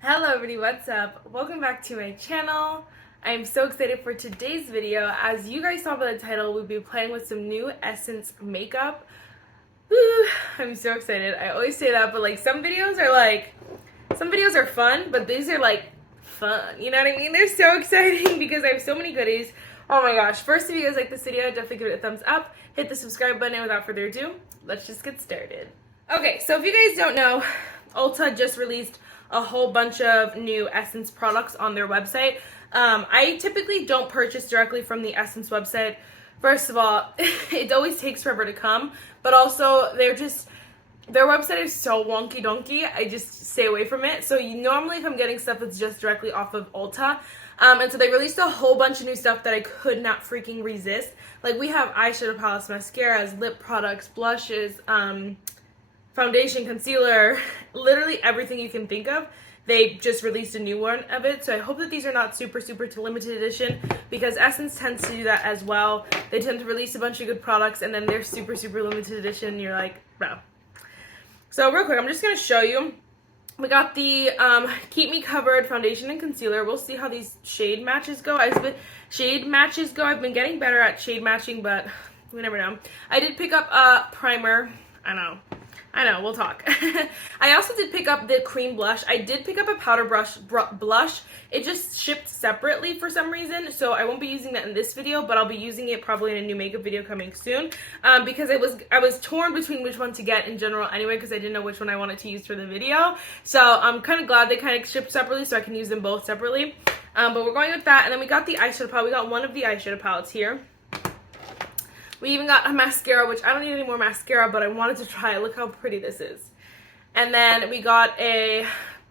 Hello everybody, what's up? Welcome back to my channel. I am so excited for today's video. As you guys saw by the title, we'll be playing with some new Essence makeup. Woo, I'm so excited. I always say that, but like some videos are fun, but these are like fun. You know what I mean? They're so exciting because I have so many goodies. Oh my gosh. First, if you guys like this video, definitely give it a thumbs up. Hit the subscribe button, and without further ado, let's just get started. Okay, so if you guys don't know, Ulta just released a whole bunch of new Essence products on their website. I typically don't purchase directly from the Essence website. First of all, it always takes forever to come, but also their website is so wonky donkey. I just stay away from it. So normally if I'm getting stuff, it's just directly off of Ulta. And so they released a whole bunch of new stuff that I could not freaking resist. Like we have eyeshadow palettes, mascaras, lip products, blushes, foundation, concealer, literally everything you can think of. They just released a new one of it, so I hope that these are not super to limited edition, because Essence tends to do that as well. They tend to release a bunch of good products and then they're super limited edition and you're like, bro. So real quick, I'm just going to show you. We got the Keep Me Covered foundation and concealer. We'll see how these shade matches go. I've been getting better at shade matching, but we never know. I did pick up a primer. I know, we'll talk. I also did pick up the cream blush. I did pick up a powder blush. It just shipped separately for some reason, so I won't be using that in this video, but I'll be using it probably in a new makeup video coming soon, because I was torn between which one to get in general anyway, because I didn't know which one I wanted to use for the video. So I'm kind of glad they kind of shipped separately so I can use them both separately. But we're going with that, and then we got the eyeshadow palette. We got one of the eyeshadow palettes here. We even got a mascara, which I don't need any more mascara, but I wanted to try it. Look how pretty this is. And then we got a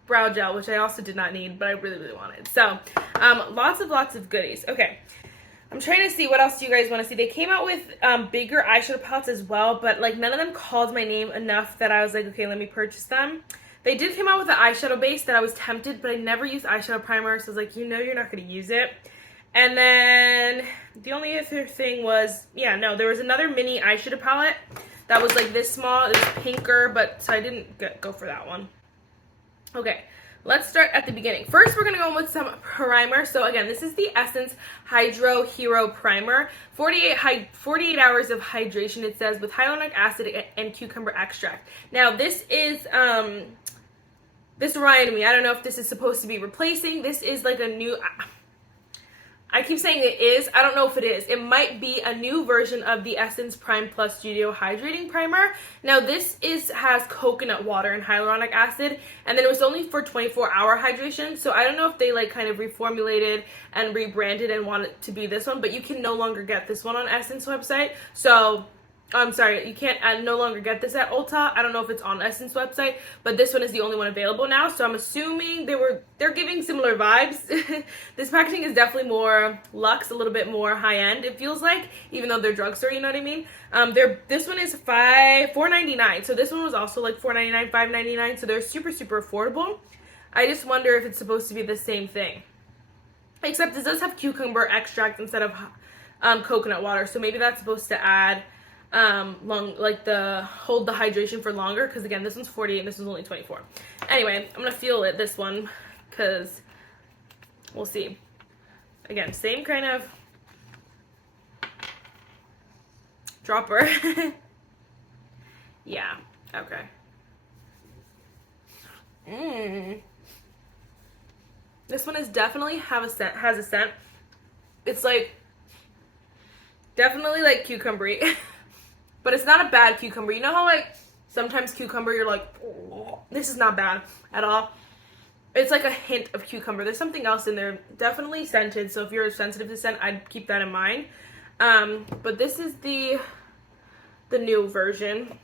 brow gel, which I also did not need, but I really wanted. So, lots of goodies. Okay, I'm trying to see what else you guys want to see. They came out with bigger eyeshadow palettes as well, but like none of them called my name enough that I was like, okay, let me purchase them. They did come out with an eyeshadow base that I was tempted, but I never used eyeshadow primer, so I was like, you know you're not going to use it. And then the only other thing was, there was another mini eyeshadow palette that was like this small. It was pinker, but so I didn't go for that one. Okay, let's start at the beginning. First, we're going to go with some primer. So again, this is the Essence Hydro Hero Primer. 48 hours of hydration, it says, with hyaluronic acid and cucumber extract. Now, this is, this reminded me, I don't know if this is supposed to be replacing. This is like a new... I keep saying it is. I don't know if it is. It might be a new version of the Essence Prime Plus Studio Hydrating Primer. Now, this has coconut water and hyaluronic acid, and then it was only for 24-hour hydration. So I don't know if they like kind of reformulated and rebranded and want it to be this one, but you can no longer get this one on Essence website. So I'm sorry, you can't no longer get this at Ulta. I don't know if it's on Essence website, but this one is the only one available now. So I'm assuming they're giving similar vibes. This packaging is definitely more luxe, a little bit more high end. It feels like, even though they're drugstore, you know what I mean. This one is $4.99. So this one was also like $4.99, $5.99. So they're super affordable. I just wonder if it's supposed to be the same thing, except this does have cucumber extract instead of coconut water. So maybe that's supposed to add hold the hydration for longer, because again, this one's 48 and this one's only 24. Anyway, I'm gonna feel it, this one, because we'll see. Again, same kind of dropper. Yeah, okay. This one is definitely has a scent. It's like definitely like cucumbery. But it's not a bad cucumber. You know how like sometimes cucumber you're like, oh, this is not bad at all. It's like a hint of cucumber. There's something else in there. Definitely scented. So if you're sensitive to scent, I'd keep that in mind. But this is the new version.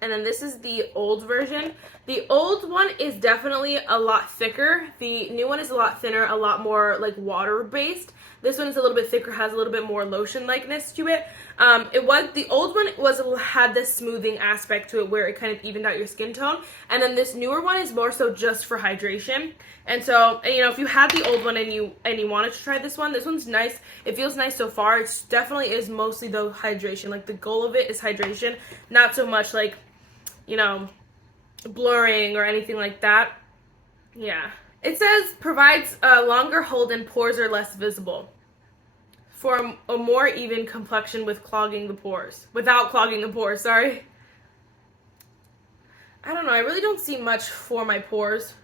And then this is the old version. The old one is definitely a lot thicker. The new one is a lot thinner, a lot more like water based. This one is a little bit thicker, has a little bit more lotion likeness to it. The old one had this smoothing aspect to it where it kind of evened out your skin tone. And then this newer one is more so just for hydration. And so, you know, if you had the old one and you wanted to try this one's nice. It feels nice so far. It definitely is mostly the hydration. Like the goal of it is hydration, not so much like, you know, blurring or anything like that. Yeah. It says provides a longer hold and pores are less visible for a more even complexion with clogging the pores. Without clogging the pores, sorry. I don't know. I really don't see much for my pores.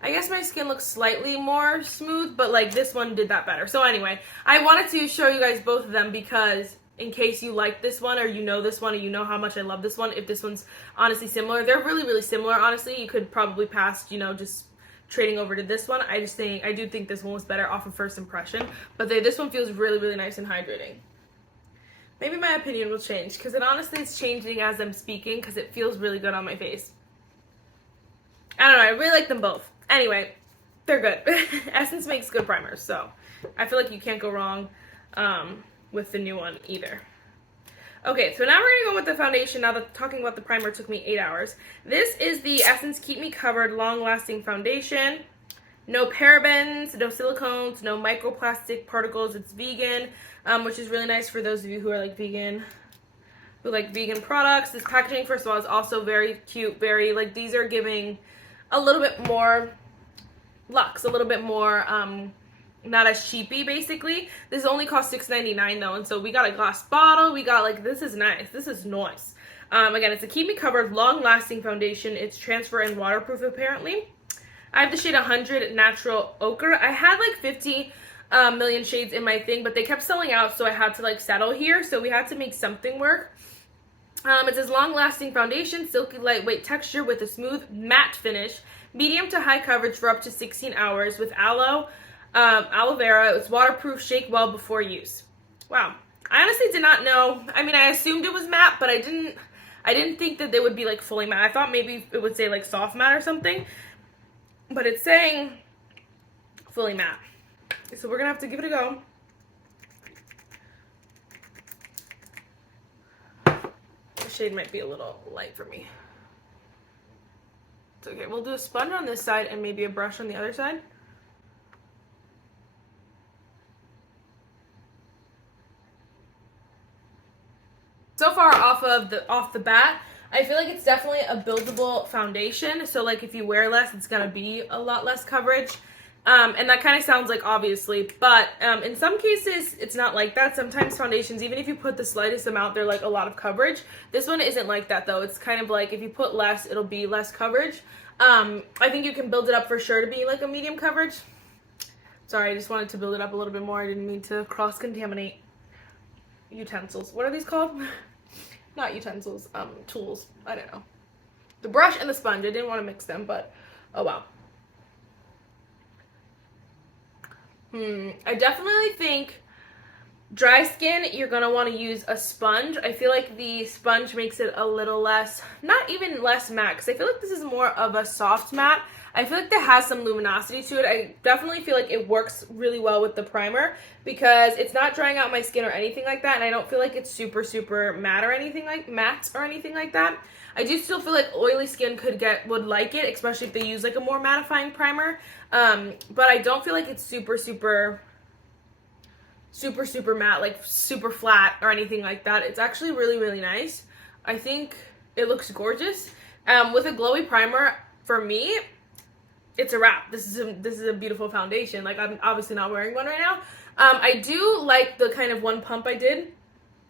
I guess my skin looks slightly more smooth, but like this one did that better. So anyway, I wanted to show you guys both of them because in case you like this one or you know this one or you know how much I love this one, if this one's honestly similar. They're really, really similar, honestly. You could probably pass, you know, just trading over to this one. I do think this one was better off of first impression, but this one feels really, really nice and hydrating. Maybe my opinion will change because it honestly is changing as I'm speaking because it feels really good on my face. I don't know, I really like them both. Anyway, they're good. Essence makes good primers, so I feel like you can't go wrong with the new one either. Okay, so now we're going to go with the foundation. Now that talking about the primer took me 8 hours. This is the Essence Keep Me Covered Long Lasting Foundation. No parabens, no silicones, no microplastic particles. It's vegan, which is really nice for those of you who are like vegan, who like vegan products. This packaging, first of all, is also very cute. Very, like, these are giving a little bit more luxe, a little bit more not as cheapy, basically. This only cost $6.99 though, and so we got a glass bottle. We got, like, this is nice. This is nice. Again, it's a Keep Me Covered long lasting foundation. It's transfer and waterproof apparently. I have the shade 100 Natural Ochre. I had like 50 million shades in my thing, but they kept selling out, so I had to like settle here. So we had to make something work. It says long-lasting foundation, silky lightweight texture with a smooth matte finish, medium to high coverage for up to 16 hours with aloe vera. It's waterproof, shake well before use. Wow. I honestly did not know. I mean, I assumed it was matte, but I didn't think that they would be like fully matte. I thought maybe it would say like soft matte or something, but it's saying fully matte. So we're gonna have to give it a go. Shade might be a little light for me. It's okay. We'll do a sponge on this side and maybe a brush on the other side. So far off the bat, I feel like it's definitely a buildable foundation. So like if you wear less, it's gonna be a lot less coverage. And that kind of sounds like obviously, but in some cases it's not like that. Sometimes foundations, even if you put the slightest amount, they're like a lot of coverage. This one isn't like that though. It's kind of like if you put less, it'll be less coverage. I think you can build it up for sure to be like a medium coverage. Sorry, I just wanted to build it up a little bit more. I didn't mean to cross-contaminate utensils. What are these called? Not utensils, tools. I don't know. The brush and the sponge. I didn't want to mix them, but oh wow. I definitely think dry skin, you're going to want to use a sponge. I feel like the sponge makes it a little less, not even less matte, because I feel like this is more of a soft matte. I feel like that has some luminosity to it. I definitely feel like it works really well with the primer because it's not drying out my skin or anything like that, and I don't feel like it's super, super matte or anything like that. I do still feel like oily skin would like it, especially if they use like a more mattifying primer. But I don't feel like it's super, super matte, like super flat or anything like that. It's actually really, really nice. I think it looks gorgeous. With a glowy primer, for me, it's a wrap. This is a beautiful foundation. Like, I'm obviously not wearing one right now. I do like the kind of one pump I did.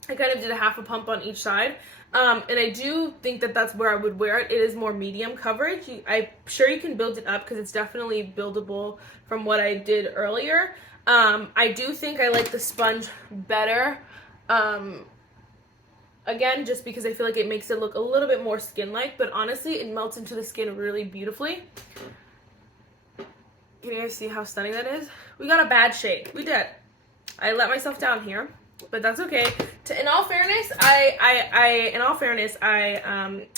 I kind of did a half a pump on each side. And I do think that that's where I would wear it. It is more medium coverage. I'm sure you can build it up because it's definitely buildable from what I did earlier. I do think I like the sponge better. Again, just because I feel like it makes it look a little bit more skin-like, but honestly, it melts into the skin really beautifully. Can you guys see how stunning that is? We got a bad shade. We did. I let myself down here, but that's okay. In all fairness, I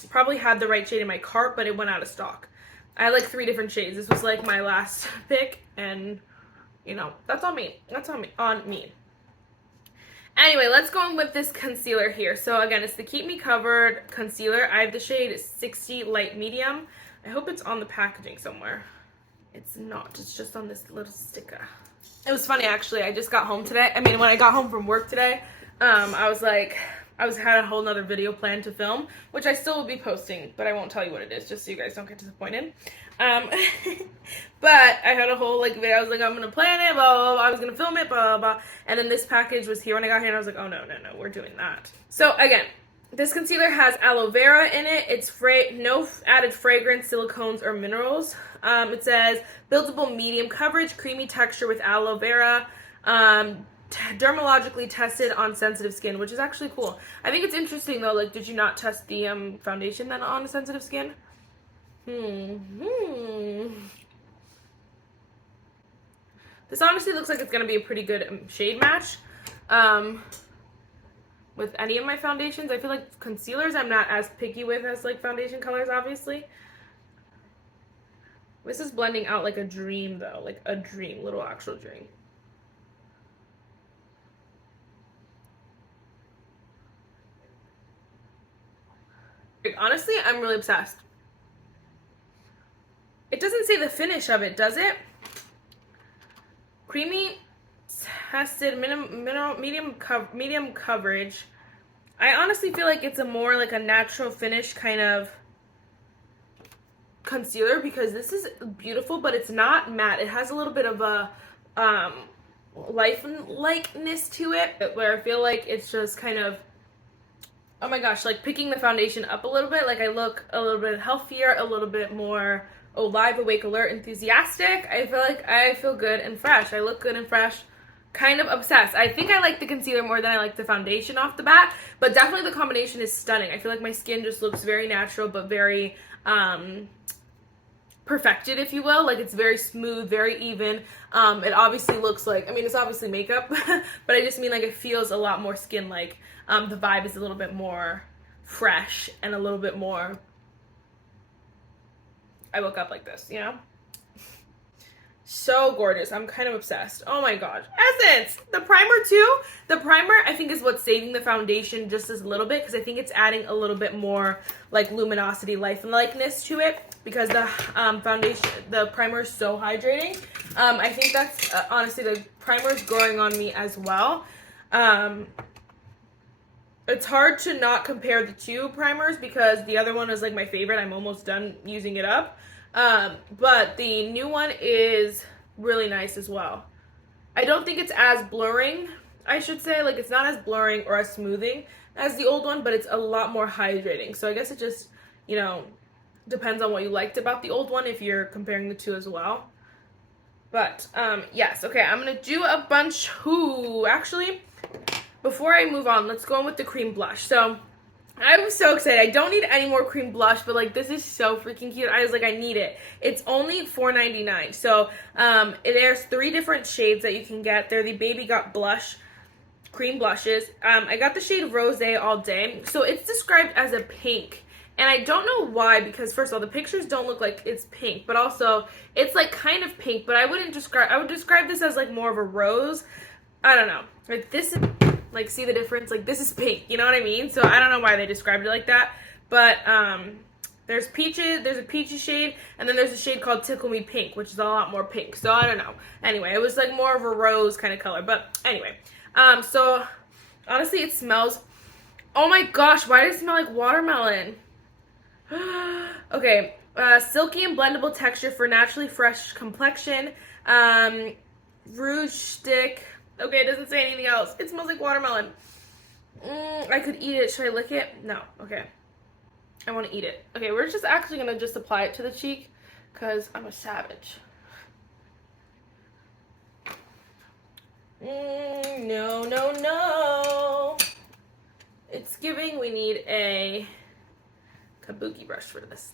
probably had the right shade in my cart, but it went out of stock. I had like 3 different shades. This was like my last pick, and you know, that's on me. That's on me. Anyway, let's go in with this concealer here. So again, it's the Keep Me Covered concealer. I have the shade 60 Light Medium. I hope it's on the packaging somewhere. It's not. It's just on this little sticker. It was funny, actually. I just got home today. I mean, when I got home from work today, I was like, had a whole nother video planned to film, which I still will be posting, but I won't tell you what it is, just so you guys don't get disappointed. But I had a whole like video. I was like, I'm gonna plan it, blah, blah, blah. I was gonna film it, blah, blah, blah. And then this package was here when I got here, and I was like, oh no, we're doing that. So again, this concealer has aloe vera in it. It's no added fragrance, silicones, or minerals. It says buildable medium coverage, creamy texture with aloe vera. Dermatologically tested on sensitive skin, which is actually cool. I think it's interesting though, like, did you not test the foundation then on sensitive skin? This honestly looks like it's gonna be a pretty good shade match with any of my foundations. I feel like concealers I'm not as picky with as like foundation colors, obviously. This is blending out like a dream though, like a dream, little actual dream. Honestly, I'm really obsessed. It doesn't say the finish of it, does it? Creamy tested medium coverage. I honestly feel like it's a more like a natural finish kind of concealer, because this is beautiful, but it's not matte. It has a little bit of a likeness to it, where I feel like it's just kind of, oh my gosh, like picking the foundation up a little bit. Like I look a little bit healthier, a little bit more alive, awake, alert, enthusiastic. I feel like I feel good and fresh. I look good and fresh. Kind of obsessed. I think I like the concealer more than I like the foundation off the bat, but definitely the combination is stunning. I feel like my skin just looks very natural, but very perfected, if you will. Like it's very smooth, very even. It obviously looks like, I mean, it's obviously makeup, but I just mean like it feels a lot more skin-like. The vibe is a little bit more fresh and a little bit more, I woke up like this, you know? So gorgeous. I'm kind of obsessed. Oh my gosh. Essence! The primer too. The primer I think is what's saving the foundation just as a little bit, because I think it's adding a little bit more like luminosity, life and likeness to it, because the foundation, the primer is so hydrating. I think that's honestly, the primer is growing on me as well. It's hard to not compare the two primers because the other one is like my favorite. I'm almost done using it up. But the new one is really nice as well. I don't think it's as blurring, I should say. Like it's not as blurring or as smoothing as the old one, but it's a lot more hydrating. So I guess it just, you know, depends on what you liked about the old one if you're comparing the two as well. But, yes. Okay, I'm gonna do a bunch. Ooh, actually, before I move on, let's go on with the cream blush. So I was so excited. I don't need any more cream blush, but like this is so freaking cute. I was like, I need it. It's only $4.99. So there's 3 different shades that you can get. They're the Baby Got Blush cream blushes. I got the shade Rose All Day. So it's described as a pink. And I don't know why, because first of all, the pictures don't look like it's pink, but also it's like kind of pink, but I would describe this as like more of a rose. I don't know. Like this is, like, see the difference? Like this is pink, you know what I mean? So I don't know why they described it like that. But there's a peachy shade, and then there's a shade called Tickle Me Pink, which is a lot more pink. So I don't know. Anyway, it was like more of a rose kind of color. But anyway, so honestly, it smells, oh my gosh, why does it smell like watermelon? Okay, silky and blendable texture for naturally fresh complexion. Rouge stick. Okay, it doesn't say anything else. It smells like watermelon. I could eat it. Should I lick it? No. Okay. I want to eat it. Okay, we're just actually going to just apply it to the cheek because I'm a savage. No, no, no. It's giving. We need a kabuki brush for this.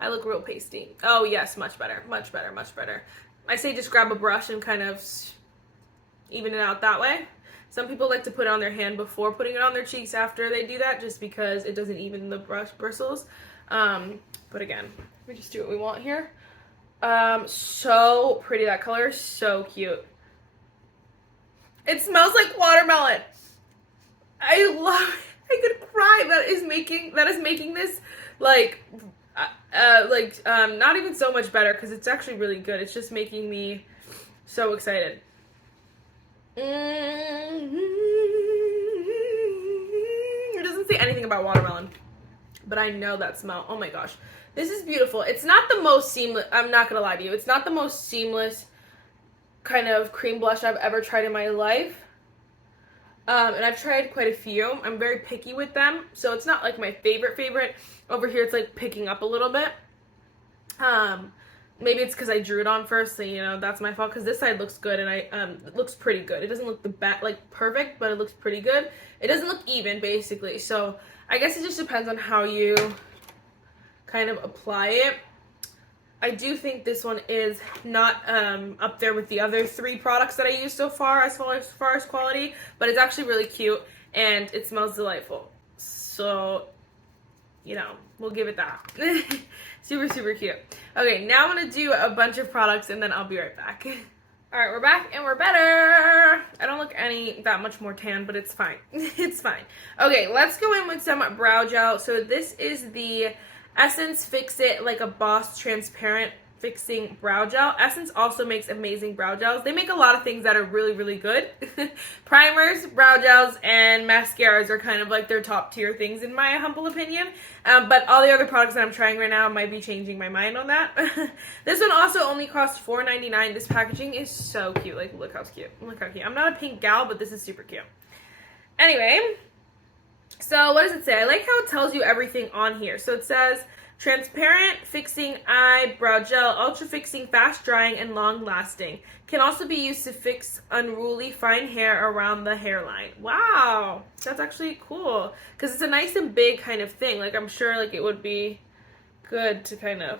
I look real pasty. Oh, yes. Much better. Much better. Much better. I say just grab a brush and kind of even it out that way. Some people like to put it on their hand before putting it on their cheeks after they do that, just because it doesn't even the brush bristles. But again, we just do what we want here. So pretty. That color is so cute. It smells like watermelon. I love it. I could cry. That is making this like not even so much better, because it's actually really good. It's just making me so excited. say anything about watermelon, but I know that smell. Oh my gosh. This is beautiful. It's not the most seamless, I'm not gonna lie to you, it's not the most seamless kind of cream blush I've ever tried in my life. And I've tried quite a few. I'm very picky with them, so it's not like my favorite. Over here it's like picking up a little bit. Maybe it's because I drew it on first, so you know, that's my fault, because this side looks good, and it looks pretty good. It doesn't look like perfect, but it looks pretty good. It doesn't look even, basically, so I guess it just depends on how you kind of apply it. I do think this one is not up there with the other 3 products that I used so far as far as quality, but it's actually really cute, and it smells delightful. So, you know, we'll give it that. Super cute. Okay, now I'm going to do a bunch of products, and then I'll be right back. Alright, we're back, and we're better. I don't look that much more tan, but it's fine. It's fine. Okay, let's go in with some brow gel. So this is the Essence Fix It Like a Boss Transparent Fixing Brow Gel. Essence also makes amazing brow gels. They make a lot of things that are really good. Primers, brow gels, and mascaras are kind of like their top tier things in my humble opinion. But all the other products that I'm trying right now might be changing my mind on that. This one also only costs $4.99. This packaging is so cute. Like, look how cute. Look how cute. I'm not a pink gal, but this is super cute. Anyway, so what does it say? I like how it tells you everything on here. So it says, transparent fixing eyebrow gel, ultra fixing, fast drying, and long lasting. Can also be used to fix unruly fine hair around the hairline. Wow, that's actually cool, because it's a nice and big kind of thing. Like, I'm sure like it would be good to kind of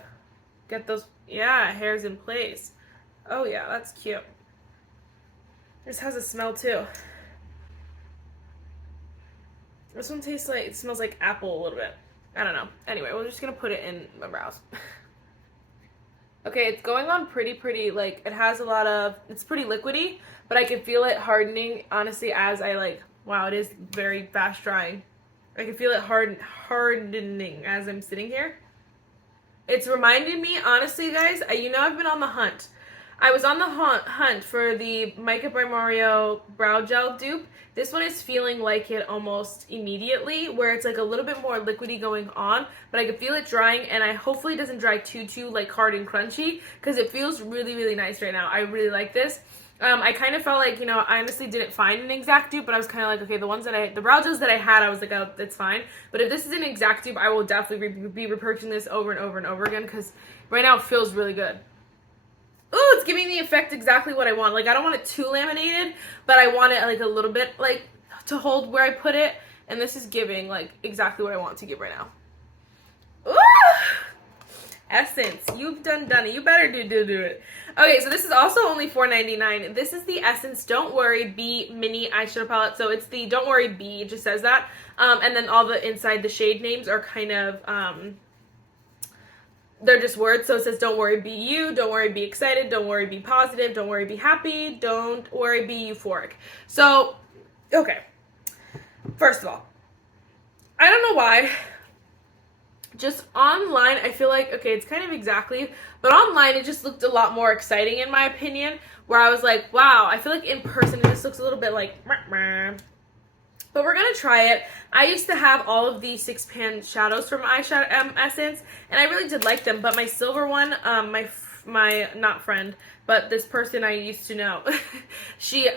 get those, yeah, hairs in place. Oh yeah, that's cute. This has a smell too. This one tastes like, it smells like apple a little bit. I don't know. Anyway, we're just going to put it in my brows. Okay, it's going on pretty, like, it has a lot of, it's pretty liquidy, but I can feel it hardening, honestly, as I, like, wow, it is very fast drying. I can feel it hardening as I'm sitting here. It's reminding me, honestly, guys, you know I've been on the hunt. I was on the hunt for the Makeup by Mario Brow Gel dupe. This one is feeling like it almost immediately, where it's like a little bit more liquidy going on, but I can feel it drying, and I hopefully it doesn't dry too like hard and crunchy, because it feels really nice right now. I really like this. I kind of felt like, you know, I honestly didn't find an exact dupe, but I was kind of like, okay, the brow gels that I had, I was like, oh, that's fine. But if this is an exact dupe, I will definitely be repurchasing this over and over again, because right now it feels really good. Ooh, it's giving the effect exactly what I want. Like, I don't want it too laminated, but I want it, like, a little bit, like, to hold where I put it. And this is giving, like, exactly what I want to give right now. Ooh! Essence. You've done it. You better do it. Okay, so this is also only $4.99. This is the Essence Don't Worry Bee Mini Eyeshadow Palette. So it's the Don't Worry Bee. It just says that. And then all the inside, the shade names are kind of, they're just words. So it says, don't worry, be you. Don't worry, be excited. Don't worry, be positive. Don't worry, be happy. Don't worry, be euphoric. So, okay. First of all, I don't know why. Just online, I feel like, okay, it's kind of exactly, but online it just looked a lot more exciting in my opinion, where I was like, wow, I feel like in person it just looks a little bit like, but we're going to try it. I used to have all of these 6-pan shadows from Eyeshadow Essence, and I really did like them, but my silver one, my not friend, but this person I used to know, she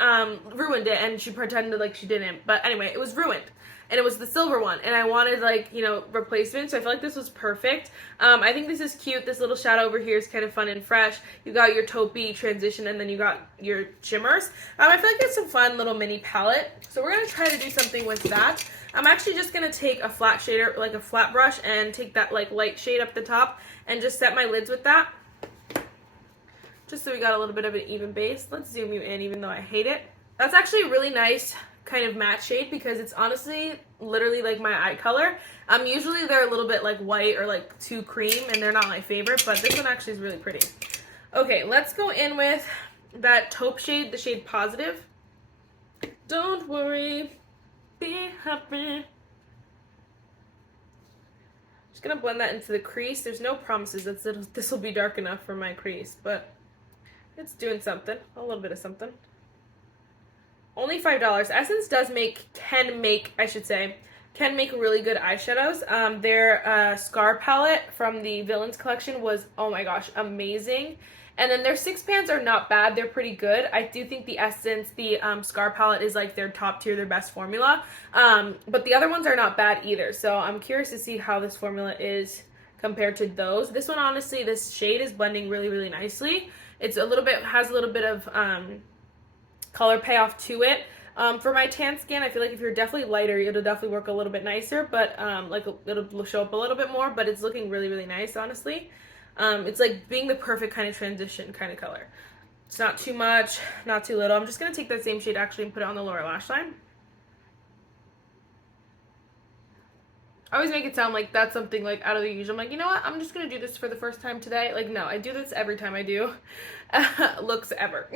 ruined it, and she pretended like she didn't. But anyway, it was ruined. And it was the silver one, and I wanted, like, you know, replacement, so I feel like this was perfect. I think this is cute. This little shadow over here is kind of fun and fresh. You got your taupey transition, and then you got your shimmers. I feel like it's a fun little mini palette, so we're going to try to do something with that. I'm actually just going to take a flat shader, like a flat brush, and take that, like, light shade up the top, and just set my lids with that. Just so we got a little bit of an even base. Let's zoom you in, even though I hate it. That's actually a really nice kind of matte shade, because it's honestly literally like my eye color. Usually they're a little bit like white or like too cream, and they're not my favorite, but this one actually is really pretty. Okay, let's go in with that taupe shade, the shade Positive. Don't worry, be happy. Just gonna blend that into the crease. There's no promises that this will be dark enough for my crease, but it's doing something, a little bit of something. Only $5. Essence can make, I should say, can make really good eyeshadows. Their Scar palette from the Villains collection was, oh my gosh, amazing. And then their 6 pans are not bad. They're pretty good. I do think the Essence, the Scar palette is like their top tier, their best formula. But the other ones are not bad either. So I'm curious to see how this formula is compared to those. This one, honestly, this shade is blending really, really nicely. It's has a little bit of color payoff to it. For my tan skin, I feel like if you're definitely lighter, it'll definitely work a little bit nicer, but like it'll show up a little bit more, but it's looking really, really nice, honestly. It's like being the perfect kind of transition kind of color. It's not too much, not too little. I'm just going to take that same shade actually and put it on the lower lash line. I always make it sound like that's something like out of the usual. I'm like, you know what? I'm just going to do this for the first time today. Like, no, I do this every time I do looks ever.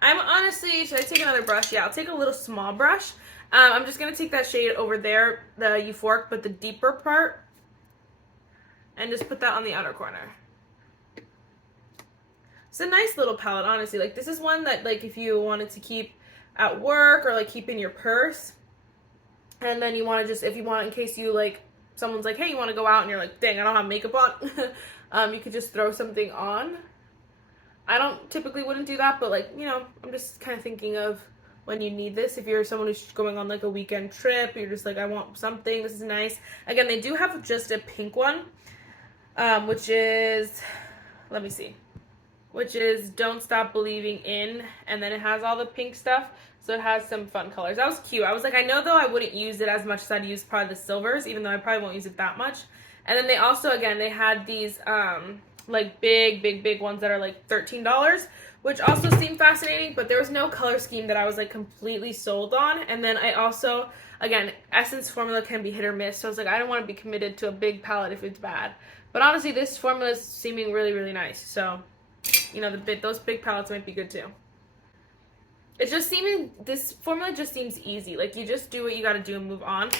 I'm honestly, should I take another brush? Yeah, I'll take a little small brush. I'm just going to take that shade over there, the Euphoric, but the deeper part, and just put that on the outer corner. It's a nice little palette, honestly. Like, this is one that, like, if you wanted to keep at work or, like, keep in your purse, and then you want to just, if you want, in case you, like, someone's like, hey, you want to go out, and you're like, dang, I don't have makeup on, you could just throw something on. I wouldn't do that, but, like, you know, I'm just kind of thinking of when you need this. If you're someone who's going on, like, a weekend trip, you're just like, I want something, this is nice. Again, they do have just a pink one, which is, let me see, which is Don't Stop Believing In, and then it has all the pink stuff, so it has some fun colors. That was cute. I was like, I know, though, I wouldn't use it as much as I'd use probably the silvers, even though I probably won't use it that much. And then they also, again, they had these, like, big ones that are, like, $13, which also seemed fascinating, but there was no color scheme that I was, like, completely sold on. And then I also, again, Essence formula can be hit or miss, so I was like, I don't want to be committed to a big palette if it's bad. But honestly, this formula is seeming really, really nice, so, you know, those big palettes might be good, too. It's just seeming, this formula just seems easy. Like, you just do what you gotta do and move on.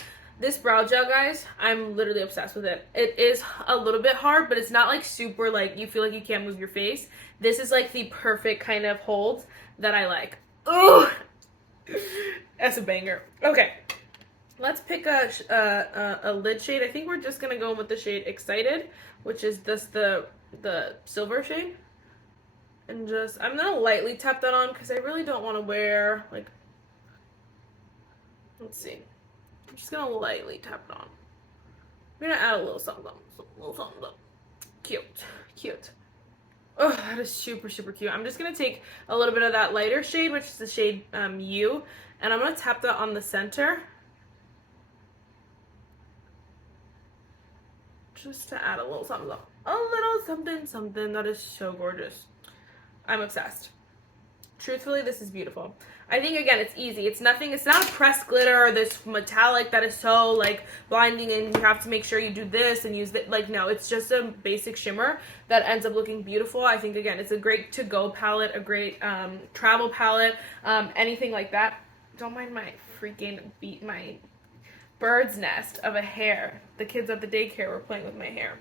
This brow gel, guys, I'm literally obsessed with it. It is a little bit hard, but it's not, like, super, like, you feel like you can't move your face. This is, like, the perfect kind of hold that I like. Ugh! That's a banger. Okay. Let's pick a lid shade. I think we're just gonna go with the shade Excited, which is just the silver shade. And just, I'm gonna lightly tap that on because I really don't want to wear, like, let's see. I'm just gonna lightly tap it on. I'm gonna add a little something. Cute. Oh, that is super, super cute. I'm just gonna take a little bit of that lighter shade, which is the shade U, and I'm gonna tap that on the center. Just to add a little something. A little something that is so gorgeous. I'm obsessed. Truthfully, this is beautiful. I think, again, it's easy. It's not a pressed glitter or this metallic that is so, like, blinding and you have to make sure you do this and use that. Like, no, it's just a basic shimmer that ends up looking beautiful. I think, again, it's a great to-go palette, a great travel palette, anything like that. Don't mind my my bird's nest of a hair. The kids at the daycare were playing with my hair.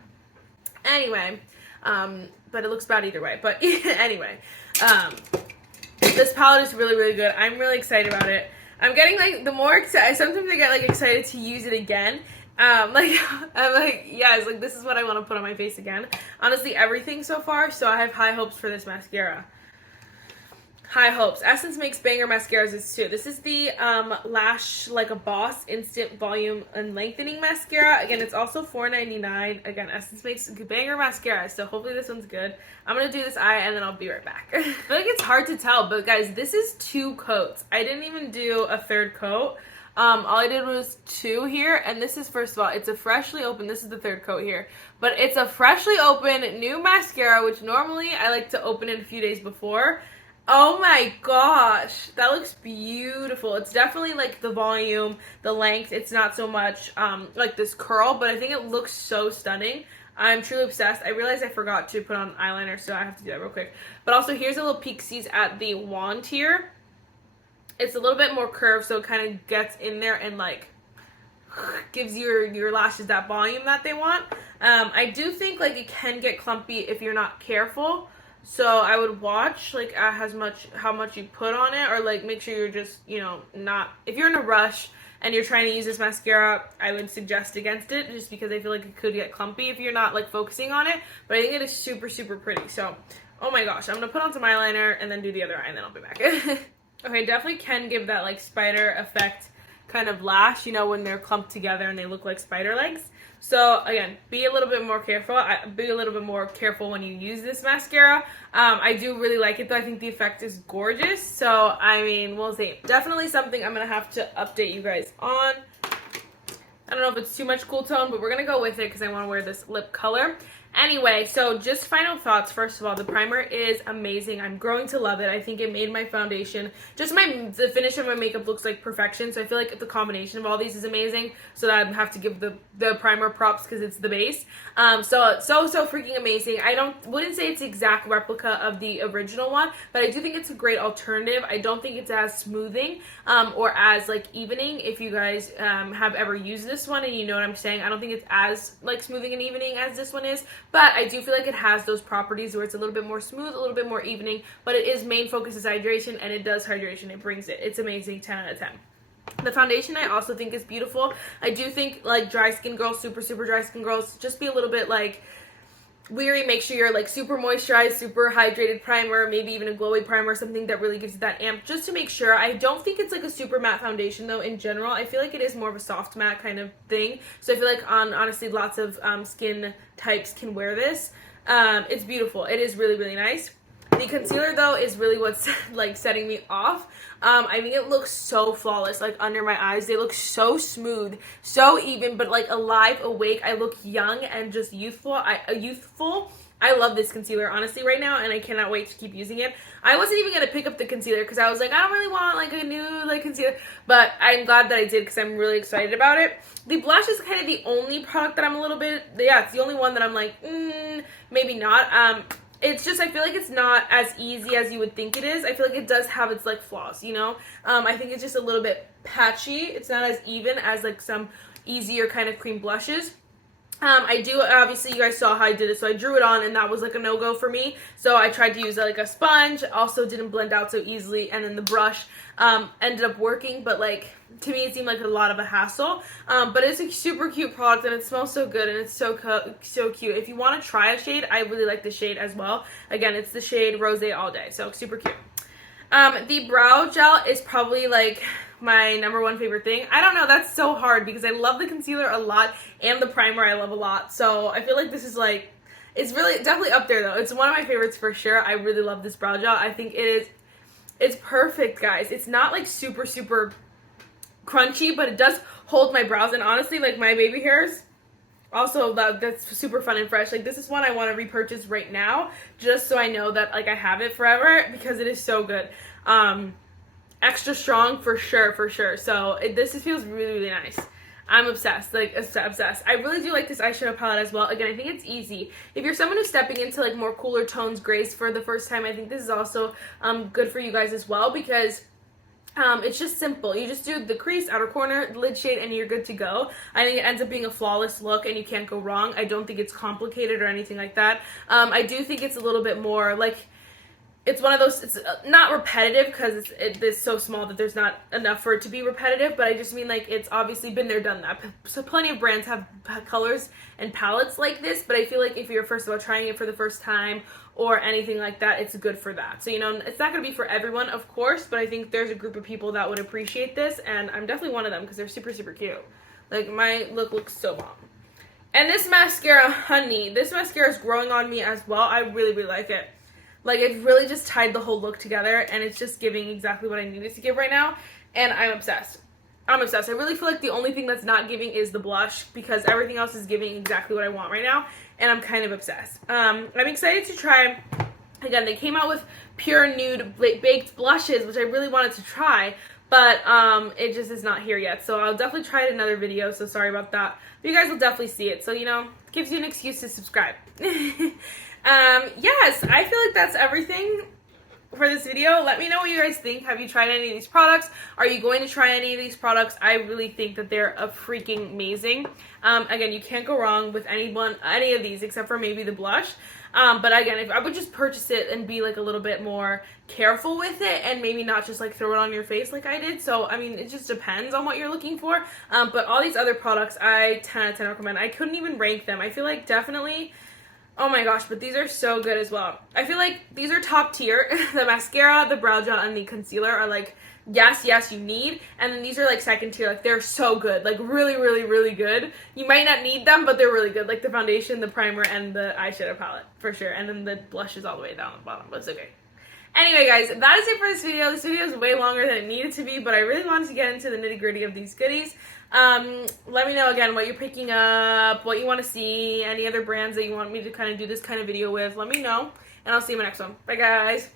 Anyway, but it looks bad either way. But anyway, this palette is really, really good. I'm really excited about it. I'm getting, like, the more excited, sometimes I get, like, excited to use it again. Like, I'm like, yes, like, this is what I want to put on my face again. Honestly, everything so far, so I have high hopes for this mascara. High hopes. Essence makes banger mascaras too. This is the Lash Like a Boss Instant Volume and Lengthening Mascara. Again, it's also $4.99. Again, Essence makes banger mascara, so hopefully this one's good. I'm going to do this eye and then I'll be right back. I feel like it's hard to tell, but guys, this is 2 coats. I didn't even do a 3rd coat. All I did was 2 here, and this is, first of all, it's a freshly open, this is the 3rd coat here, but it's a freshly open new mascara, which normally I like to open it a few days before. Oh my gosh, that looks beautiful. It's definitely, like, the volume, the length. It's not so much like this curl, but I think it looks so stunning. I'm truly obsessed. I realized I forgot to put on eyeliner, so I have to do that real quick. But also, here's a little peek sees at the wand here. It's a little bit more curved, so it kind of gets in there and, like, gives your lashes that volume that they want. I do think, like, it can get clumpy if you're not careful. So I would watch, like, how much you put on it, or, like, make sure you're just, you know, not, if you're in a rush and you're trying to use this mascara, I would suggest against it, just because I feel like it could get clumpy if you're not like focusing on it. But I think it is super, super pretty. So, oh my gosh, I'm gonna put on some eyeliner and then do the other eye, and then I'll be back. Okay, definitely can give that like spider effect kind of lash, you know, when they're clumped together and they look like spider legs. So again, be a little bit more careful. Be a little bit more careful when you use this mascara. I do really like it though. I think the effect is gorgeous. So I mean, we'll see. Definitely something I'm gonna have to update you guys on. I don't know if it's too much cool tone, but we're gonna go with it because I want to wear this lip color. Anyway, so just final thoughts. First of all, the primer is amazing. I'm growing to love it. I think it made my foundation, the finish of my makeup looks like perfection. So I feel like the combination of all these is amazing. So I have to give the primer props because it's the base. So freaking amazing. I wouldn't say it's exact replica of the original one, but I do think it's a great alternative. I don't think it's as smoothing or as like evening. If you guys have ever used this one and you know what I'm saying, I don't think it's as like smoothing and evening as this one is. But I do feel like it has those properties where it's a little bit more smooth, a little bit more evening, but it is main focus is hydration, and it does hydration. It brings it. It's amazing, 10 out of 10. The foundation I also think is beautiful. I do think like dry skin girls, super dry skin girls, just be a little bit like weary. Make sure you're like super moisturized, super hydrated primer, maybe even a glowy primer, something that really gives you that amp, just to make sure. I don't think it's like a super matte foundation though in general. I feel like it is more of a soft matte kind of thing. So I feel like honestly lots of skin types can wear this. It's beautiful. It is really nice. The concealer though is really what's like setting me off. I think it looks so flawless, like under my eyes. They look so smooth, so even, but like alive, awake. I look young and just youthful. I love this concealer honestly right now, and I cannot wait to keep using it. I wasn't even gonna pick up the concealer because I was like, I don't really want like a new like concealer, but I'm glad that I did because I'm really excited about it. The blush is kind of the only product that I'm a little bit, it's the only one that I'm like, maybe not. It's just, I feel like it's not as easy as you would think it is. I feel like it does have its like flaws, you know? I think it's just a little bit patchy. It's not as even as like some easier kind of cream blushes. I do, obviously you guys saw how I did it, so I drew it on and that was like a no-go for me. So I tried to use like a sponge, also didn't blend out so easily, and then the brush ended up working, but like to me it seemed like a lot of a hassle. But it's a super cute product and it smells so good and it's so cute. If you want to try a shade, I really like the shade as well. Again, it's the shade Rose All Day, so super cute. The brow gel is probably like my number one favorite thing. I don't know, that's so hard because I love the concealer a lot and the primer I love a lot. So I feel like this is like, it's really definitely up there though. It's one of my favorites for sure. I really love this brow gel. I think it's perfect, guys. It's not like super crunchy, but it does hold my brows, and honestly like my baby hairs also that's super fun and fresh. Like this is one I want to repurchase right now just so I know that like I have it forever because it is so good. Extra strong for sure. So this feels really nice. I'm obsessed, like obsessed. I really do like this eyeshadow palette as well. Again, I think it's easy. If you're someone who's stepping into like more cooler tones, grays for the first time, I think this is also good for you guys as well because it's just simple. You just do the crease, outer corner, lid shade, and you're good to go. I think it ends up being a flawless look and you can't go wrong. I don't think it's complicated or anything like that. I do think it's a little bit more like, it's one of those, it's not repetitive because it's so small that there's not enough for it to be repetitive, but I just mean like it's obviously been there, done that. So plenty of brands have colors and palettes like this, but I feel like if you're first of all trying it for the first time or anything like that, it's good for that. So, you know, it's not going to be for everyone, of course, but I think there's a group of people that would appreciate this, and I'm definitely one of them because they're super cute. Like, my look looks so bomb. And this mascara, honey, this mascara is growing on me as well. I really like it. Like, it really just tied the whole look together, and it's just giving exactly what I needed to give right now, and I'm obsessed. I really feel like the only thing that's not giving is the blush because everything else is giving exactly what I want right now, and I'm kind of obsessed. I'm excited to try, again, they came out with pure nude baked blushes, which I really wanted to try, but it just is not here yet, so I'll definitely try it in another video, so sorry about that. But you guys will definitely see it, so, you know, it gives you an excuse to subscribe. Yes, I feel like that's everything for this video. Let me know what you guys think. Have you tried any of these products? Are you going to try any of these products? I really think that they're freaking amazing. Again, you can't go wrong with any of these except for maybe the blush. But again, if I would just purchase it and be like a little bit more careful with it and maybe not just like throw it on your face like I did. So I mean, it just depends on what you're looking for. But all these other products I 10 out of 10 recommend. I couldn't even rank them. I feel like definitely, oh my gosh, but these are so good as well. I feel like these are top tier. The mascara, the brow gel, and the concealer are like, yes, you need. And then these are like second tier. Like, they're so good. Like, really good. You might not need them, but they're really good. Like the foundation, the primer, and the eyeshadow palette for sure. And then the blush is all the way down the bottom, but it's okay. Anyway, guys, that is it for this video. This video is way longer than it needed to be, but I really wanted to get into the nitty-gritty of these goodies. Let me know, again, what you're picking up, what you want to see, any other brands that you want me to kind of do this kind of video with. Let me know, and I'll see you in my next one. Bye, guys.